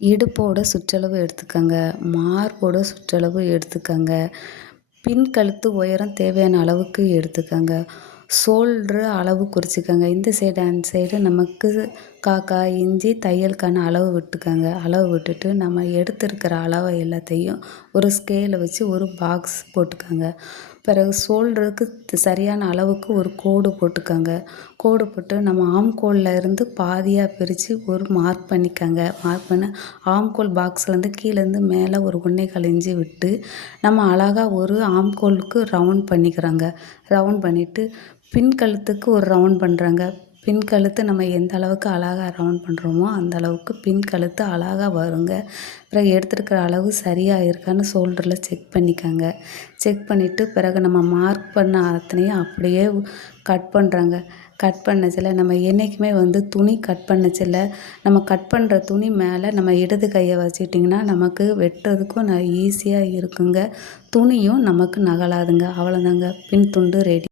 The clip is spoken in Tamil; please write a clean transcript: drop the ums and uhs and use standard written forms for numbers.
இடுப்போட சுற்றளவு எடுத்துக்கங்க. மார்போட சுற்றளவு எடுத்துக்கங்க. பின் கழுத்து உயரம் தேவையான அளவுக்கு எடுத்துக்கங்க. ஷோல்டரு அளவு குறிச்சுக்கங்க. இந்த சைடு அந்த சைடு நமக்கு காக்கா இஞ்சி தையலுக்கான அளவு விட்டுக்கங்க. அளவு விட்டுட்டு நம்ம எடுத்திருக்கிற அளவை எல்லாத்தையும் ஒரு ஸ்கேலை வச்சு ஒரு பாக்ஸ் போட்டுக்கங்க. பிறகு ஷோல்டருக்கு சரியான அளவுக்கு ஒரு கோடு போட்டுக்கங்க. கோடு போட்டு நம்ம ஆம்கோலில் இருந்து பாதியாக பிரித்து ஒரு மார்க் பண்ணிக்கங்க. மார்க் பண்ண ஆம்கோல் பாக்ஸ்லேருந்து கீழேருந்து மேலே ஒரு 1.25 இன்ச்சு விட்டு நம்ம அழகாக ஒரு ஆம்கோலுக்கு ரவுண்ட் பண்ணிக்கிறோங்க. ரவுண்ட் பண்ணிவிட்டு பின் கழுத்துக்கு ஒரு ரவுண்ட் பண்ணுறாங்க. பின் கழுத்து நம்ம எந்த அளவுக்கு அழகாக ரவுண்ட் பண்ணுறோமோ அந்த அளவுக்கு பின் கழுத்து அழகாக வருங்க. பிறகு எடுத்துருக்கிற அளவு சரியாக இருக்கான்னு ஷோல்டரில் செக் பண்ணிக்கோங்க. செக் பண்ணிவிட்டு பிறகு நம்ம மார்க் பண்ண அத்தனையும் அப்படியே கட் பண்ணுறாங்க. கட் பண்ணச்சில் நம்ம என்றைக்குமே துணி கட் பண்ணச்சில் நம்ம கட் பண்ணுற துணி மேலே நம்ம இடது கையை வச்சுக்கிட்டிங்கன்னா நமக்கு வெட்டுறதுக்கும் ஈஸியாக இருக்குங்க. துணியும் நமக்கு நகலாதுங்க. அவ்வளோதாங்க, பின் துண்டு ரெடி.